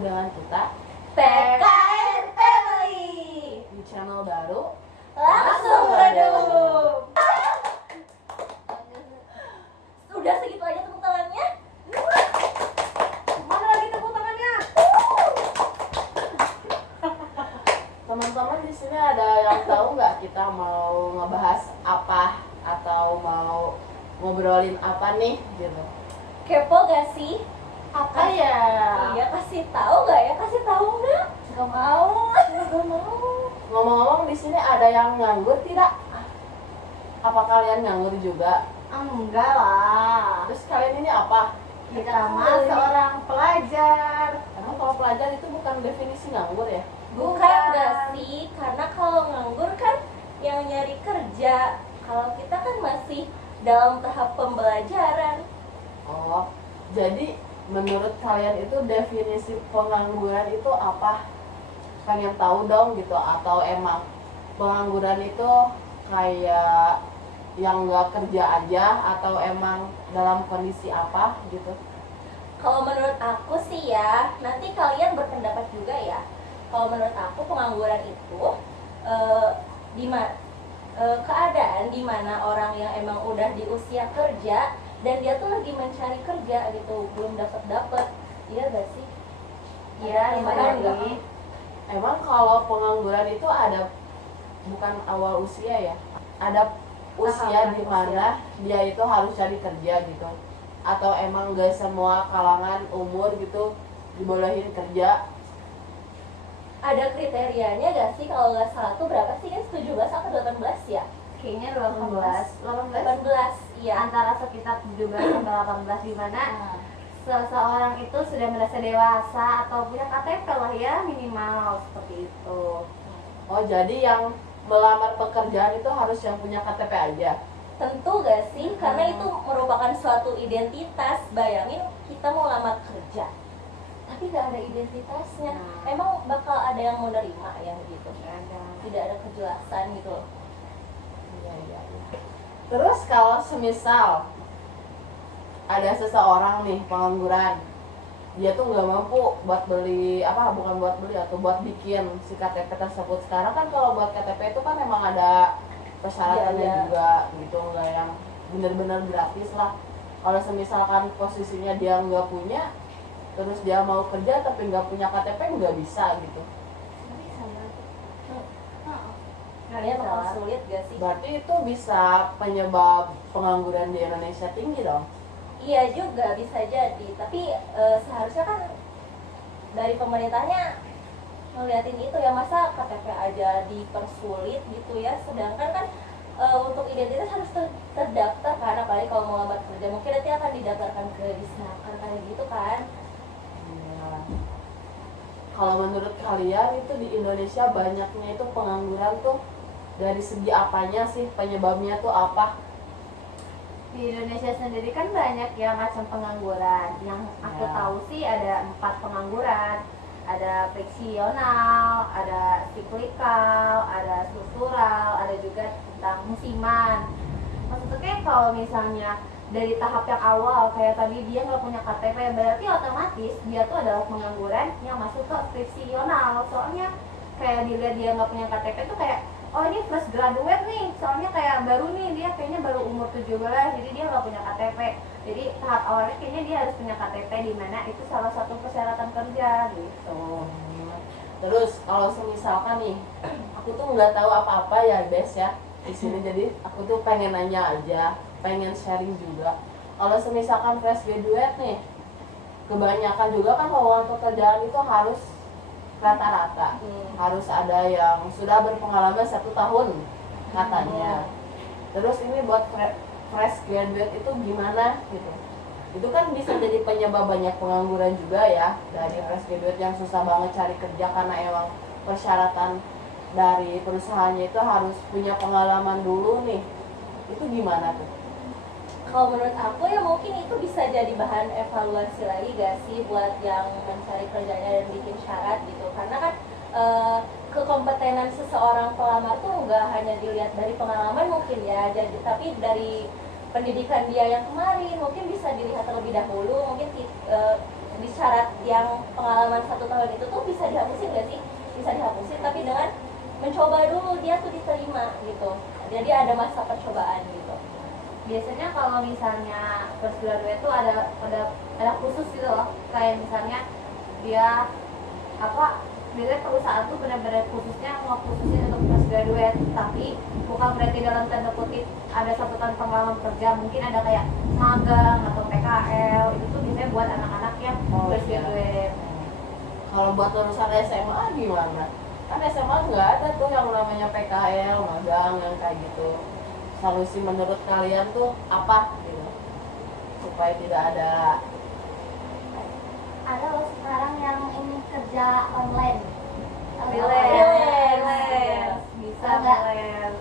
lagi dengan kita PKN Family di channel baru. langsung redup. Sudah segitu aja tepuk tangannya. Mana lagi tepuk tangannya? Teman-teman di sini ada yang tahu nggak kita mau ngebahas apa atau mau ngobrolin apa nih gitu? Kepo gak sih? Apa ya? Iya, kasih tahu gak ya? Kasih tahu nggak? Gak mau. Gak mau. Ngomong-ngomong di sini ada yang nganggur tidak? Apa kalian nganggur juga? Enggak lah. Terus kalian ini apa? Kita mah seorang pelajar. Karena kalau pelajar itu bukan definisi nganggur ya? Bukan gak sih? Karena kalau nganggur kan yang nyari kerja. Kalau kita kan masih dalam tahap pembelajaran. Oh, jadi menurut kalian itu definisi pengangguran itu apa? Pengen tahu dong gitu, atau emang pengangguran itu kayak yang nggak kerja aja, atau emang dalam kondisi apa gitu? Kalau menurut aku sih ya, nanti kalian berpendapat juga ya. Kalau menurut aku pengangguran itu keadaan di mana orang yang emang udah di usia kerja dan dia tuh lagi mencari kerja gitu, belum dapat. Iya gak sih? Iya, gimana iya. enggak? Emang kalau pengangguran itu ada bukan awal usia ya? Ada usia Tahapan di mana dia itu harus cari kerja gitu? Atau emang gak semua kalangan umur gitu dibolehin kerja? Ada kriterianya gak sih? Kalau nggak salah tuh berapa sih kan? 17 atau 18 ya? Kayaknya 18. 18, iya. Antara sekitar 17 sampai 18 di mana seseorang itu sudah merasa dewasa atau punya KTP lah ya, minimal seperti itu. Oh, jadi yang melamar pekerjaan itu harus yang punya KTP aja? Tentu gak sih? Karena itu merupakan suatu identitas. Bayangin kita mau lamar kerja tapi gak ada identitasnya. Emang bakal ada yang mau nerima yang gitu? Tidak ada kejelasan gitu loh. Iya. Terus kalau semisal ada seseorang nih pengangguran, dia tuh nggak mampu buat beli bukan buat beli atau buat bikin si KTP tersebut. Sekarang kan kalau buat KTP itu kan memang ada persyaratannya Iya. juga gitu, nggak yang bener-bener gratis lah. Kalau semisalkan posisinya dia nggak punya, terus dia mau kerja tapi nggak punya KTP, nggak bisa gitu. Kalian bakal sulit gak sih? Berarti itu bisa penyebab pengangguran di Indonesia tinggi dong? Iya juga, bisa jadi. Tapi seharusnya kan dari pemerintahnya ngeliatin itu ya, masa KTP aja dipersulit gitu ya. Sedangkan kan untuk identitas harus terdaftar kan, apalagi kalau mau lamar kerja. Mungkin nanti akan didaftarkan ke Disnaker kayak gitu kan. Iya. Kalau menurut kalian itu di Indonesia banyaknya itu pengangguran tuh dari segi apanya sih, penyebabnya tuh apa? Di Indonesia sendiri kan banyak ya macam pengangguran. Yang aku Ya. tahu sih ada 4 pengangguran. Ada friksional, ada siklikal, ada struktural, ada juga tentang musiman. Maksudnya kalau misalnya dari tahap yang awal kayak tadi dia nggak punya KTP, berarti otomatis dia tuh adalah pengangguran yang masuk ke friksional. Soalnya kayak dilihat dia nggak punya KTP tuh kayak, oh ini fresh graduate nih, soalnya kayak baru nih, dia kayaknya baru umur 17, jadi dia nggak punya KTP. Jadi tahap awalnya kayaknya dia harus punya KTP, di mana itu salah satu persyaratan kerja gitu. Terus kalau semisalkan nih, aku tuh nggak tahu apa-apa ya Bes ya di sini, jadi aku tuh pengen nanya aja, pengen sharing juga. Kalau semisalkan fresh graduate nih, kebanyakan juga kan lowongan pekerjaan itu harus rata-rata harus ada yang sudah berpengalaman 1 tahun katanya. Terus ini buat fresh graduate itu gimana gitu? Itu kan bisa jadi penyebab banyak pengangguran juga ya, dari fresh graduate yang susah banget cari kerja karena emang persyaratan dari perusahaannya itu harus punya pengalaman dulu nih. Itu gimana tuh? Kalau menurut aku ya mungkin itu bisa jadi bahan evaluasi lagi gak sih buat yang mencari kerjanya dan bikin syarat gitu. Karena kan kekompetenan seseorang pelamar tuh nggak hanya dilihat dari pengalaman mungkin ya, jadi tapi dari pendidikan dia yang kemarin mungkin bisa dilihat terlebih dahulu. Mungkin di syarat yang pengalaman 1 tahun itu tuh bisa dihapusin nggak sih? Bisa dihapusin, tapi dengan mencoba dulu dia tuh diterima gitu. Jadi ada masa percobaan gitu. Biasanya kalau misalnya fresh graduate tuh ada khusus gitu loh, kayak misalnya dia apa, biasanya perusahaan tuh benar-benar khususnya ngekhususin untuk fresh graduate, tapi bukan berarti dalam tanda kutip ada 1 tahun pengalaman kerja. Mungkin ada kayak magang atau PKL, itu tuh biasanya buat anak-anak yang fresh graduate. Kalau buat lulusan SMA gimana? Kan SMA nggak ada tuh yang namanya PKL, magang yang kayak gitu. Solusi menurut kalian tuh apa gitu? Supaya tidak ada. Ada loh sekarang yang ini kerja online. Freelance, bisa Enggak. freelance.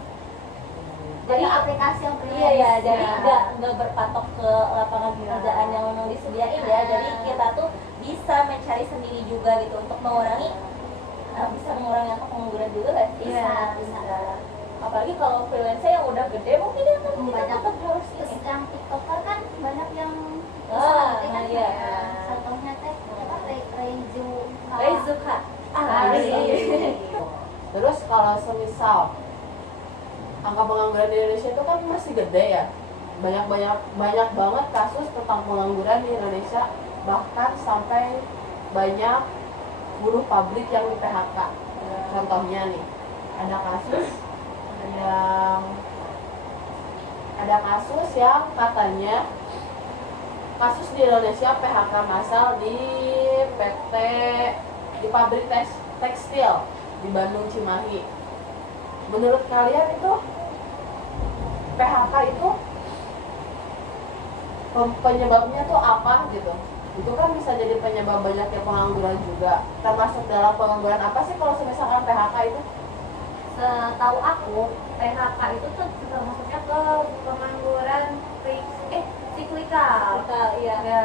Jadi aplikasi yang freelance. Iya ya, jadi Ya. nggak berpatok ke lapangan pekerjaan yang memang disediain ya. Jadi kita tuh bisa mencari sendiri juga gitu untuk mengurangi bisa mengurangi angka pengangguran juga kan? Iya, bisa. Apalagi kalau freelance yang udah gede mungkin ya kan kita Banyak. tetap harus Terus ini. yang tiktoker kan banyak yang Ah, gitu kan. iya. Contohnya teh apa Reizu. Reizuka. Iya. Terus kalau semisal angka pengangguran di Indonesia itu kan masih gede ya. Banyak banget kasus tentang pengangguran di Indonesia, bahkan sampai banyak buruh pabrik yang di PHK. Contohnya nih, ada kasus yang katanya kasus di Indonesia PHK massal di PT di pabrik tekstil di Bandung Cimahi. Menurut kalian itu PHK itu penyebabnya tuh apa gitu? Itu kan bisa jadi penyebab banyaknya pengangguran juga. Termasuk dalam pengangguran apa sih kalau misalkan PHK itu? Setahu aku PHK itu tuh termasuknya ke pengangguran siklikal. Iya. Ya,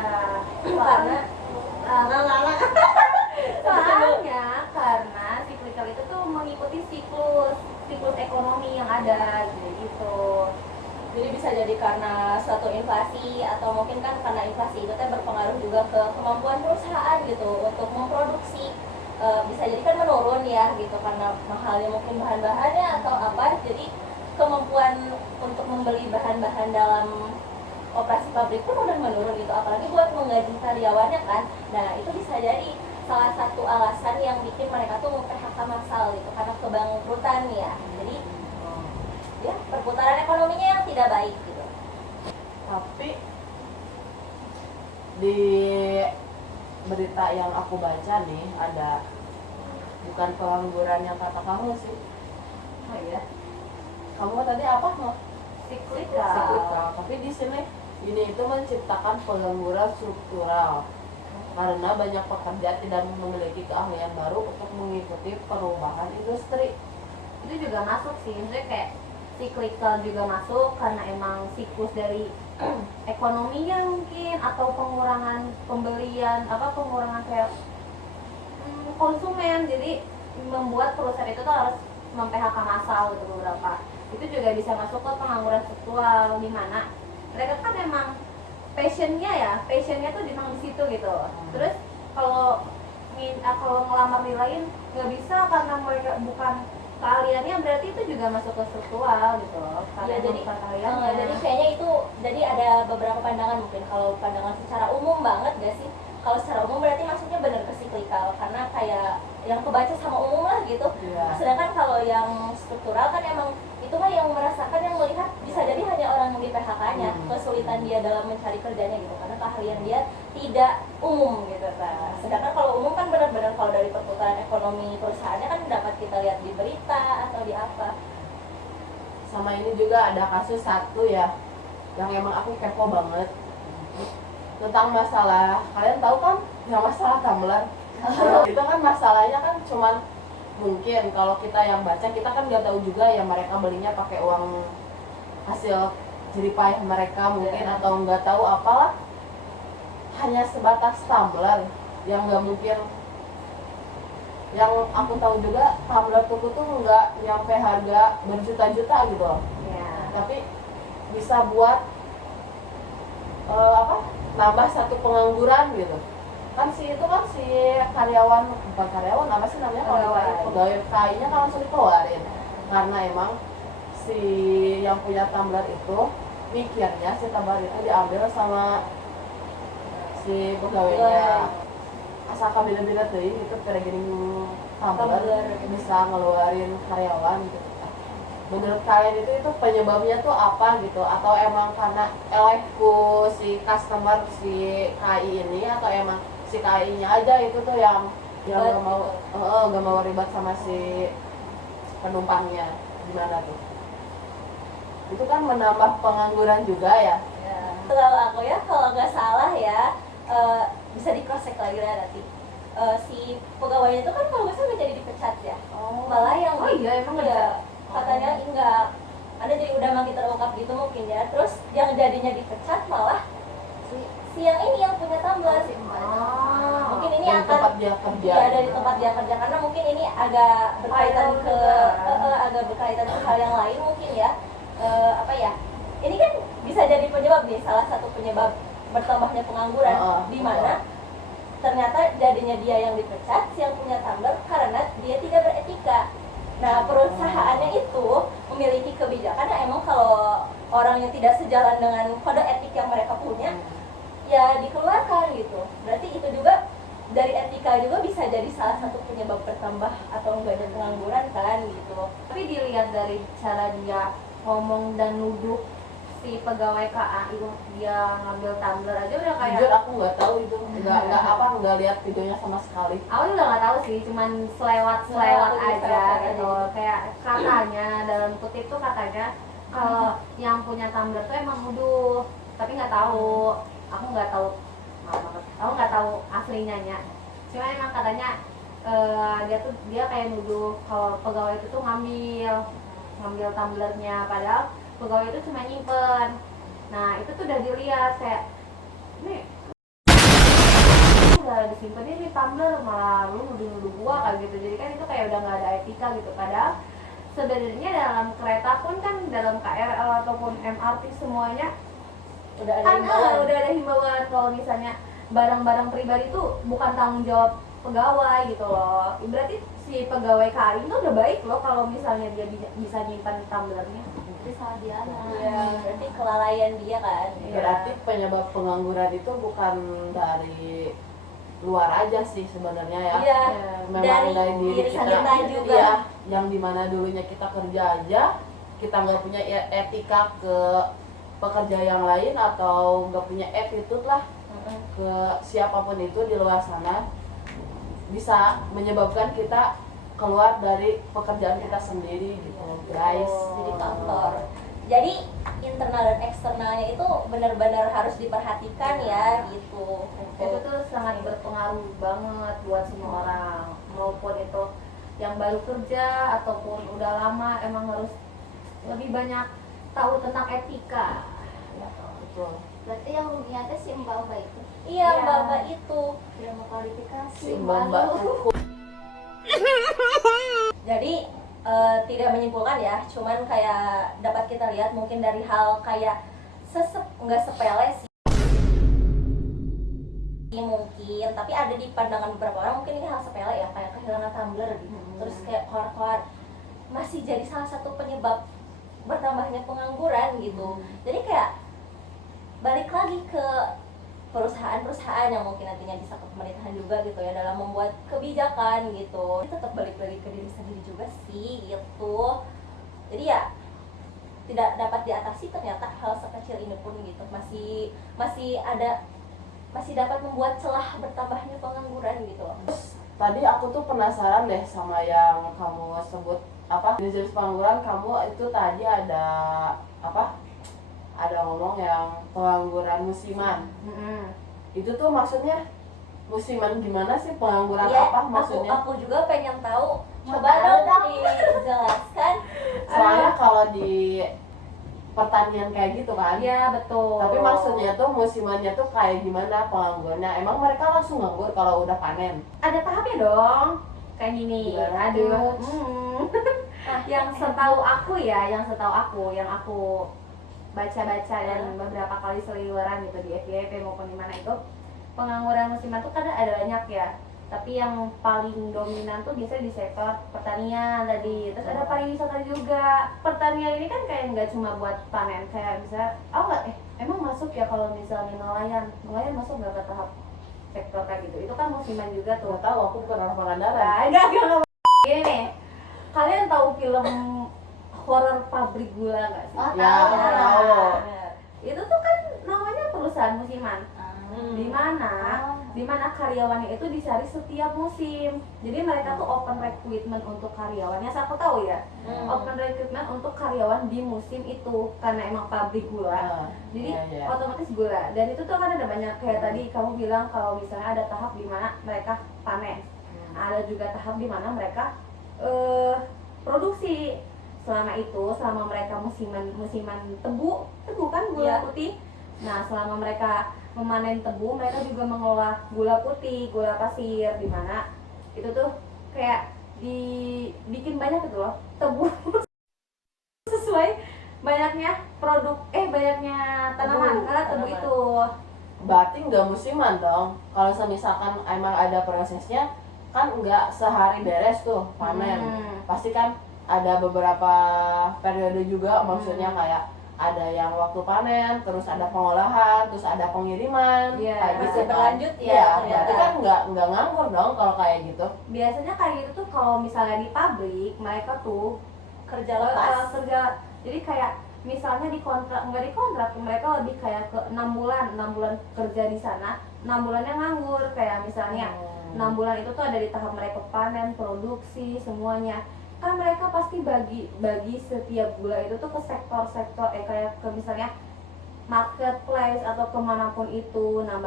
Karena soalnya karena siklikal itu tuh mengikuti siklus ekonomi yang ada gitu. jadi bisa jadi karena suatu inflasi atau mungkin kan karena inflasi itu teh berpengaruh juga ke kemampuan perusahaan gitu untuk memproduksi. Bisa jadi kan menurun ya gitu karena mahalnya mungkin bahan-bahannya atau apa, jadi kemampuan untuk membeli bahan-bahan dalam operasi pabrik pun udah menurun gitu, apalagi buat menggaji karyawannya kan. Nah itu bisa jadi salah satu alasan yang bikin mereka tuh PHK massal gitu karena kebangkrutan ya. Jadi ya perputaran ekonominya yang tidak baik gitu. Tapi di berita yang aku baca nih ada bukan pengangguran yang kata kamu sih. Oh iya, Kamu tadi apa mau? siklikal. Siklikal. Tapi di sini ini itu menciptakan pengangguran struktural karena banyak pekerja tidak memiliki keahlian baru untuk mengikuti perubahan industri. Itu juga masuk sih, maksudnya kayak siklikal juga masuk karena emang siklus dari ekonominya mungkin atau pengurangan pembelian pengurangan kayak konsumen, jadi membuat perusahaan itu tuh harus mem-PHK massal gitu beberapa. Itu juga bisa masuk ke pengangguran struktural di mana mereka kan emang passionnya tuh memang di situ gitu. Terus kalau ngelamar di lain nggak bisa karena mereka bukan keahliannya, berarti itu juga masuk ke struktural gitu karena Ya, jadi bukan keahliannya. jadi kayaknya itu jadi ada beberapa pandangan, mungkin kalau pandangan secara umum banget gak sih, kalau secara umum berarti maksudnya benar ke siklikal karena kayak yang kebaca sama umum lah gitu. Iya. Sedangkan kalau yang struktural kan emang itu mah yang merasakan, yang melihat bisa jadi hanya orang yang di PHK-nya, kesulitan dia dalam mencari kerjanya gitu karena keahlian dia tidak umum gitu. Nah, sedangkan kalau umum kan benar-benar kalau dari perputaran ekonomi perusahaannya kan dapat kita lihat di berita atau di apa. Sama ini juga ada kasus satu ya yang emang aku kepo banget tentang masalah, kalian tahu kan yang masalah Tumblr. Itu kan masalahnya kan cuman mungkin kalau kita yang baca kita kan nggak tahu juga ya mereka belinya pakai uang hasil jeripayah mereka mungkin atau nggak tahu apalah, hanya sebatas Tumblr yang nggak mungkin. Yang aku tahu juga Tumblr tuku tuh nggak nyampe harga berjuta-juta gitu loh, Ya. tapi bisa buat nambah satu pengangguran gitu. kan si itu kan si karyawan, bukan karyawan, apa sih namanya kalau Pegawai. pegawai KAI-nya kan langsung dikeluarin karena emang si yang punya tumbler itu mikirnya si tumbler itu diambil sama si pegawainya. Asalkan beda-beda tuh itu peregining tumbler bisa ngeluarin karyawan gitu. Menurut kalian itu penyebabnya tuh apa gitu, atau emang karena elehku si customer si KAI ini, atau emang si KAI-nya aja itu tuh yang Ribet gak mau gak mau ribet sama si penumpangnya, gimana tuh? Itu kan menambah pengangguran juga ya. Ya. Kalau aku ya, kalau nggak salah ya, bisa di cross check lagi lah nanti. Si pegawainya itu kan kalau nggak salah nggak jadi dipecat ya. Malah yang Oh iya, emang iya, katanya enggak. Ada jadi udah makin terungkap gitu mungkin ya. Terus yang jadinya dipecat malah si yang ini yang punya tumbler. Mungkin ini Dari akan tempat dia kerja. ya dari tempat dia kerja, karena mungkin ini agak berkaitan ke agak berkaitan ke hal yang lain mungkin ya. Apa ya, ini kan bisa jadi penyebab nih, salah satu penyebab bertambahnya pengangguran, di mana ternyata jadinya dia yang dipecat, si yang punya tumbler, karena dia tidak beretika. Nah, perusahaannya itu memiliki kebijakan yang emang kalau orang yang tidak sejalan dengan kode etik yang mereka punya, ya dikeluarkan gitu. Berarti itu juga dari etika juga bisa jadi salah satu penyebab bertambah atau enggaknya pengangguran kan gitu. Tapi dilihat dari cara dia ngomong dan nuduh si pegawai KAI dia ngambil tumbler aja udah kayak Jujur aku nggak tahu itu, nggak lihat videonya sama sekali. aku juga nggak tahu sih, cuman selewat aja gitu. Kayak katanya dalam kutip tuh katanya kalau yang punya tumbler tuh emang nuduh, tapi nggak tahu, aku nggak tahu, aku nggak tahu aslinya nya. Cuma emang katanya dia kayak nuduh kalau pegawai itu tuh ngambil tumblernya, padahal pegawai itu cuma nyimpen. Nah itu tuh udah dilihat kayak nih udah disimpan ini tumbler malah lu nuduh gua kayak gitu. Jadi kan itu kayak udah nggak ada etika gitu. Padahal sebenarnya dalam kereta pun kan, dalam KRL ataupun MRT semuanya Udah ada kan himbauan. udah ada himbauan kalau misalnya barang-barang pribadi itu bukan tanggung jawab pegawai gitu loh. Berarti si pegawai KAI itu udah baik loh kalau misalnya dia bisa nyimpan tumblernya. Itu salah dia. Ya, berarti kelalaian dia kan. Berarti penyebab pengangguran itu bukan dari luar aja sih sebenarnya ya. Iya, Memang dari diri kita kita juga. ya, yang dimana dulunya kita kerja aja kita nggak punya etika ke pekerja yang lain, atau nggak punya attitude lah ke siapapun itu di luar sana, bisa menyebabkan kita keluar dari pekerjaan kita sendiri gitu guys. Di kantor. Jadi internal dan eksternalnya itu benar-benar harus diperhatikan ya gitu. Itu tuh sangat berpengaruh banget buat semua orang, maupun itu yang baru kerja ataupun udah lama, emang harus lebih banyak tahu tentang etika. Betul. Berarti yang ruginya teh si mbak-mbak itu. Iya, Iya. Mbak itu. Tidak mau kualifikasi. Si mbak-mbak malu. Jadi tidak menyimpulkan ya, cuman kayak dapat kita lihat mungkin dari hal kayak nggak sepele sih mungkin, tapi ada di pandangan beberapa orang mungkin ini hal sepele ya, kayak kehilangan tumbler gitu, terus kayak keluar masih jadi salah satu penyebab bertambahnya pengangguran gitu. Jadi kayak balik lagi ke perusahaan-perusahaan yang mungkin nantinya bisa ke pemerintahan juga gitu ya, dalam membuat kebijakan gitu. Ini tetap balik lagi ke diri sendiri juga sih gitu. Jadi ya tidak dapat diatasi ternyata hal sekecil ini pun gitu, masih dapat membuat celah bertambahnya pengangguran gitu loh. Tadi aku tuh penasaran deh sama yang kamu sebut apa jenis pengangguran kamu itu. Tadi ada apa, ada ngomong yang pengangguran musiman. Itu tuh maksudnya musiman gimana sih, pengangguran Iya, apa maksudnya? aku juga pengen tahu. Mau Coba tahu dong dong. dijelaskan. Soalnya kalau di pertanian kayak gitu kan. Iya betul. Tapi maksudnya tuh musimannya tuh kayak gimana penganggurannya? Emang mereka langsung nganggur kalau udah panen? ada tahapnya dong. Kayak gini. Gimana Aduh. tuh? Yang setahu aku ya, yang aku baca-baca dan beberapa kali seliweran gitu di FYP maupun di mana itu, pengangguran musiman tuh kadang ada banyak ya, tapi yang paling dominan tuh biasanya di sektor pertanian tadi. Terus ada pariwisata juga. Pertanian ini kan kayak nggak cuma buat panen, kayak misalnya emang masuk ya kalau misalnya nelayan masuk nggak ke tahap sektor kayak gitu? Itu kan musiman juga tuh. Nggak tahu, aku bukan orang Pangandaran. Nah, enggak. Gini nih, kalian tahu film horor pabrik gula nggak sih? Ya, aku tahu. Itu tuh kan namanya perusahaan musiman. Hmm. Di mana karyawannya itu dicari setiap musim. Jadi mereka tuh open recruitment untuk karyawannya. Aku tahu ya, open recruitment untuk karyawan di musim itu karena emang pabrik gula. Jadi iya. otomatis gula. Dan itu tuh kan ada banyak kayak tadi kamu bilang kalau misalnya ada tahap di mana mereka panen. Ada juga tahap di mana mereka produksi. Selama mereka musiman tebu kan gula putih. Nah, selama mereka memanen tebu, mereka juga mengolah gula putih, gula pasir, di mana itu tuh kayak dibikin banyak gitu loh, tebu sesuai banyaknya banyaknya tanaman, karena tebu itu. Berarti nggak musiman dong. Kalau misalkan emang ada prosesnya, kan nggak sehari beres tuh panen. Pasti kan ada beberapa periode juga, maksudnya kayak ada yang waktu panen, terus ada pengolahan, terus ada pengiriman, kayak gitu kan. Berlanjut ya, Iya, ternyata. berarti kan nggak nganggur dong kalau kayak gitu. Biasanya kayak gitu tuh kalau misalnya di pabrik, mereka tuh Kerja lepas. jadi kayak misalnya nggak dikontrak, mereka lebih kayak ke 6 bulan kerja di sana, 6 bulannya nganggur. Kayak misalnya 6 bulan itu tuh ada di tahap mereka panen, produksi, semuanya. Kan mereka pasti bagi setiap gula itu tuh ke sektor-sektor, kayak ke misalnya marketplace atau kemanapun itu. Nah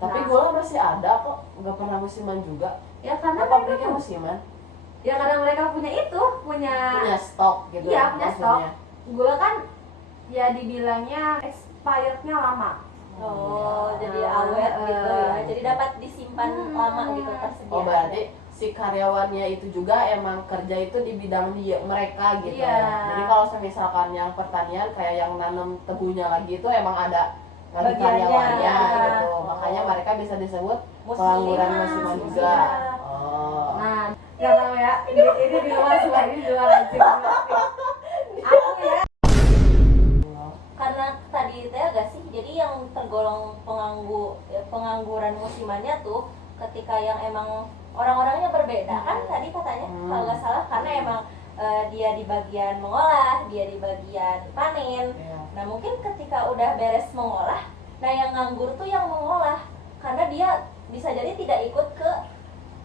Tapi gula masih ada kok, nggak pernah musiman juga. ya karena Apa mereka pabriknya musiman? ya karena mereka punya Stok gitu. iya, punya stok. maksudnya. Gula kan ya dibilangnya expirednya lama. Jadi awet gitu ya. Jadi dapat disimpan lama gitu tersedia. Oh, berarti si karyawannya itu juga emang kerja itu di bidang mereka gitu. Iya. Jadi kalau misalkan yang pertanian kayak yang nanam tebunya lagi itu emang ada dari Bagiannya. karyawannya gitu. Oh. Makanya mereka bisa disebut Musiman. pengangguran musiman juga. Iya. Oh. Nah, nggak tahu ya, ini di luar semua, ini di luar aja. Aku ya. Karena tadi itu ya gak sih, jadi yang tergolong pengangguran musimannya tuh ketika yang emang orang-orangnya berbeda kan tadi katanya kalau nggak salah, karena emang dia di bagian mengolah, dia di bagian panen. Iya. Nah mungkin ketika udah beres mengolah, nah yang nganggur tuh yang mengolah, karena dia bisa jadi tidak ikut ke,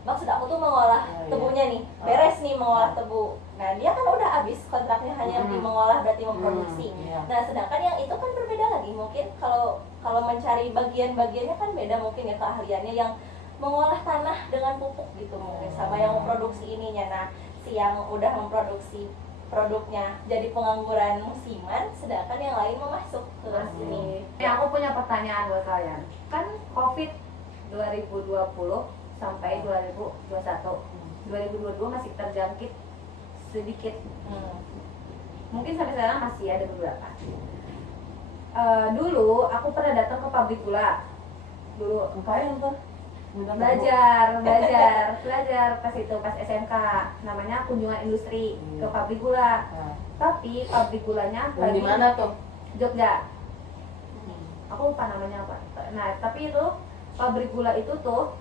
maksud aku tuh mengolah tebunya nih, beres nih mengolah tebu. Nah dia kan udah habis kontraknya hanya di mengolah, berarti memproduksi. Iya. Nah sedangkan yang itu kan berbeda lagi, mungkin kalau mencari bagian-bagiannya kan beda mungkin ya keahliannya, yang mengolah tanah dengan pupuk gitu mungkin sama yang memproduksi ininya. Nah si yang udah memproduksi produknya jadi pengangguran musiman, sedangkan yang lain memasuk ke sini. Ini aku punya pertanyaan buat kalian. Kan COVID 2020 sampai 2021. 2022 masih terjangkit sedikit. Mungkin sampai sekarang masih ada beberapa. Dulu aku pernah datang ke pabrik gula. Dulu Ngapain tuh? belajar pas SMK, namanya kunjungan industri ke pabrik gula. Nah, Tapi pabrik gulanya yang di mana tuh? Jogja. Aku lupa namanya apa. Nah, tapi itu pabrik gula itu tuh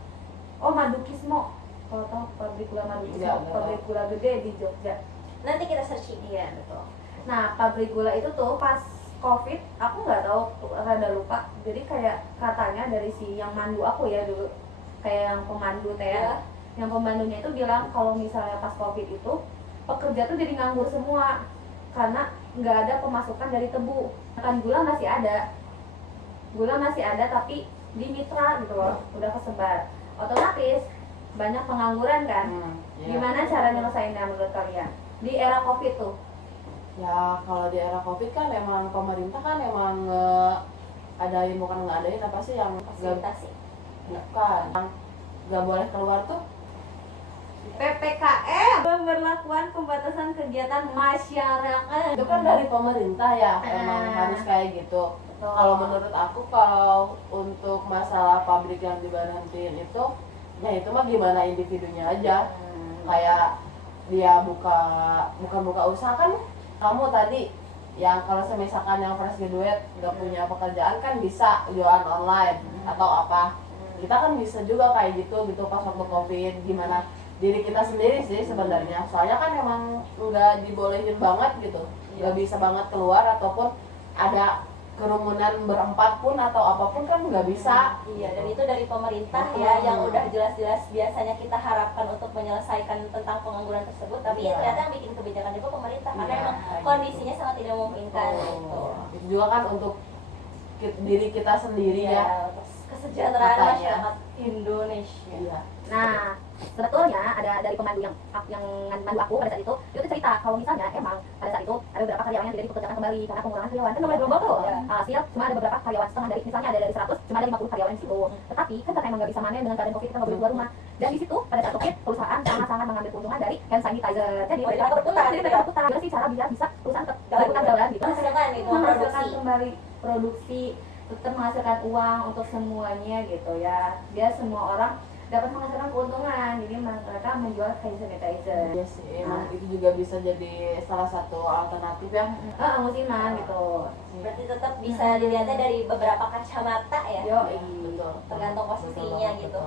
Madukismo. Kalau tahu pabrik gula Madukismo, Enggak. pabrik gula gede di Jogja. Nanti kita searching. Iya, betul. Nah, pabrik gula itu tuh pas COVID, aku nggak tahu, rada lupa. Jadi kayak katanya dari si yang mandu aku ya dulu, kayak yang pemandu teh, yang pemandunya itu bilang kalau misalnya pas COVID itu pekerja tuh jadi nganggur semua karena nggak ada pemasukan dari tebu. Kan gula masih ada tapi di mitra gitu loh, udah kesebar. Otomatis banyak pengangguran kan. Iya. Gimana cara nyelesainnya menurut kalian di era COVID tuh? Ya kalau di era COVID kan emang pemerintah kan emang adain, bukan nggak adain apa sih yang Fasilitasi. bukan yang nggak boleh keluar tuh. PPKM, pemberlakuan pembatasan kegiatan masyarakat. Itu kan dari pemerintah ya, emang harus kayak gitu. Betul. Kalau menurut aku, kalau untuk masalah pabrik yang diberhentiin itu, ya itu mah gimana individunya aja. Kayak dia bukan buka usaha kan, kamu tadi yang kalau misalkan yang fresh graduate nggak punya pekerjaan kan bisa jualan online atau apa. Kita kan bisa juga kayak gitu pas waktu covid, gimana diri kita sendiri sih sebenarnya. Soalnya kan emang nggak dibolehin banget gitu, nggak bisa banget keluar ataupun ada kerumunan berempat pun atau apapun kan nggak bisa. Iya, dan itu dari pemerintah ya, yang udah jelas-jelas biasanya kita harapkan untuk menyelesaikan tentang pengangguran tersebut, tapi ya ternyata yang bikin kebijakan juga pemerintah, karena Iya, emang kondisinya sangat tidak memungkinkan gitu. Itu juga kan untuk diri kita sendiri ya. Untuk kesejahteraan Makanya. masyarakat Indonesia. Iya. Nah, sebetulnya ada dari pemandu yang mandu aku pada saat itu cerita kalau misalnya emang pada saat itu ada beberapa karyawan yang tidak dipekerjakan kembali karena pengurangan karyawan kan mulai gelombang tuh. Hasil cuma ada beberapa karyawan setengah dari misalnya ada dari 100 cuma ada 50 karyawan di situ. Tetapi kan karena emang nggak bisa manen dengan keadaan covid kita nggak boleh keluar rumah. Dan di situ pada saat covid perusahaan sangat-sangat mengambil keuntungan dari hand sanitizer. Jadi mereka berputar, gimana sih cara biar bisa perusahaan tetap berputar jalan gitu. Menghasilkan itu, Menghasilkan produksi. kembali produksi, tetap menghasilkan uang untuk semuanya gitu ya. Biar semua orang dapat menghasilkan keuntungan, jadi mereka menjual hand sanitizer. Iya sih, emang itu juga bisa jadi salah satu alternatif ya. Musiman gitu. Berarti tetap bisa dilihatnya dari beberapa kacamata ya. Yo, Betul. Tergantung posisinya Betul, gitu.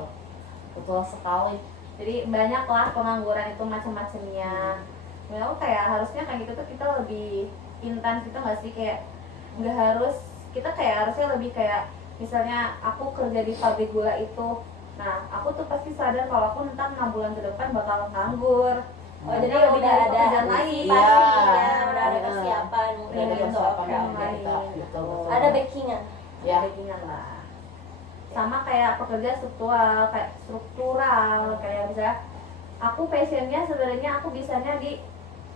Betul sekali. jadi banyak lah pengangguran itu macam-macamnya. Memang kayak harusnya kayak gitu tuh kita lebih intens gitu nggak sih, kayak nggak harus kita kayak harusnya lebih kayak misalnya aku kerja di pabrik gula itu, nah aku tuh pasti sadar kalau aku ntar 6 bulan ke depan bakal nganggur. Oh, jadi Karena udah nyari ada pekerjaan lain. pastinya, Iya. udah ada persiapan mungkin Udah ada gitu. persiapan Oke, yang oke. lain. kita, betul. Ada backingan. Ya. Backingan lah. Sama kayak pekerja struktural kayak misalnya aku passionnya sebenarnya aku bisanya di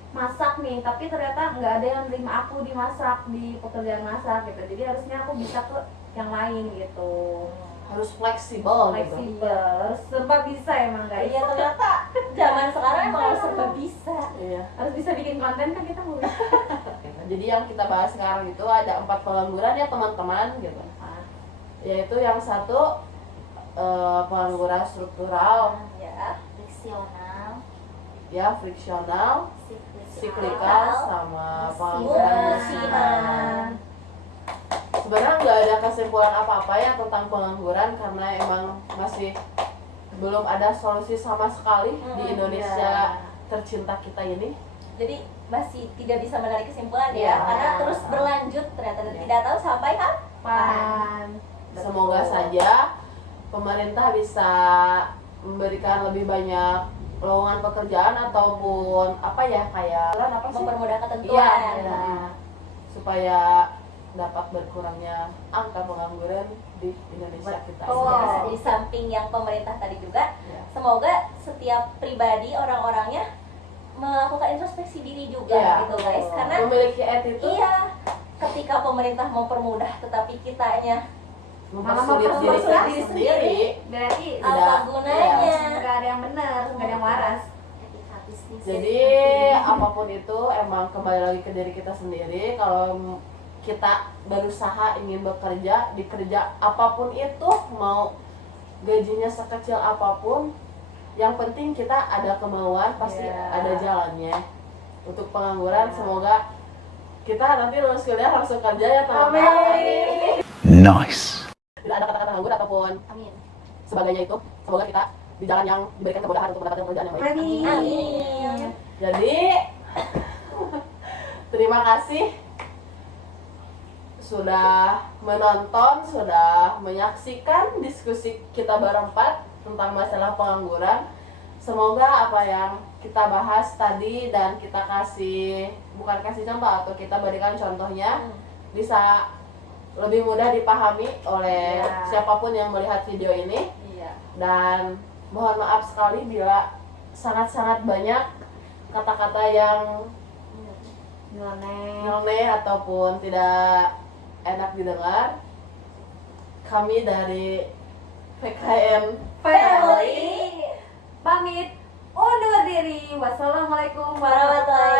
masak nih, tapi ternyata nggak ada yang nerima aku di masak, di pekerjaan masak gitu. Jadi harusnya aku bisa ke yang lain gitu. Harus fleksibel gitu. Fleksibel, harus serba bisa emang guys. Iya, ternyata zaman sekarang emang harus serba bisa. Iya. Harus bisa bikin konten kan kita mulai. Jadi yang kita bahas sekarang itu ada 4 pengangguran ya teman-teman gitu. Yaitu yang satu pengangguran struktural, Ya. Fiksional, ya friksional, siklikal, sama pengangguran Musiman. Sebenarnya nggak ada kesimpulan apa-apa ya tentang pengangguran karena emang masih belum ada solusi sama sekali di Indonesia tercinta kita ini. Jadi masih tidak bisa menarik kesimpulan Iya. ya, karena terus berlanjut ternyata dan tidak tahu sampai Pan. Semoga saja pemerintah bisa memberikan lebih banyak lowongan pekerjaan ataupun apa ya kayak apa sih? mempermudah Iya, ketentuan. supaya dapat berkurangnya angka pengangguran di Indonesia kita. Di samping yang pemerintah tadi juga, Ya. semoga setiap pribadi orang-orangnya melakukan introspeksi diri juga Iya. gitu guys, karena Memiliki attitude, iya, ketika pemerintah mempermudah tetapi kitanya mempersulit diri mempersulit kita diri sendiri. Berarti Tidak, apa gunanya? nggak ada yang benar, nggak ada yang waras. etika bisnis. Jadi apapun itu emang kembali lagi ke diri kita sendiri. Kalau kita berusaha ingin bekerja di kerja apapun itu, mau gajinya sekecil apapun, yang penting kita ada kemauan, pasti ada jalannya. Untuk pengangguran semoga kita nanti lulus kuliah langsung kerja ya teman-teman. Nice. Tidak ada kata-kata nganggur ataupun Amin. sebagainya itu. Semoga kita di jalan yang diberikan kemudahan untuk mendapatkan pekerjaan yang baik. Amin. Jadi terima kasih sudah menonton, sudah menyaksikan diskusi kita berempat tentang masalah pengangguran. Semoga apa yang kita bahas tadi dan kita bukan kasih contoh atau kita berikan contohnya bisa lebih mudah dipahami oleh siapapun yang melihat video ini. Iya. Dan mohon maaf sekali bila sangat-sangat banyak kata-kata yang nyeleneh ataupun tidak enak didengar. Kami dari PKN Family pamit undur diri. Wassalamualaikum warahmatullahi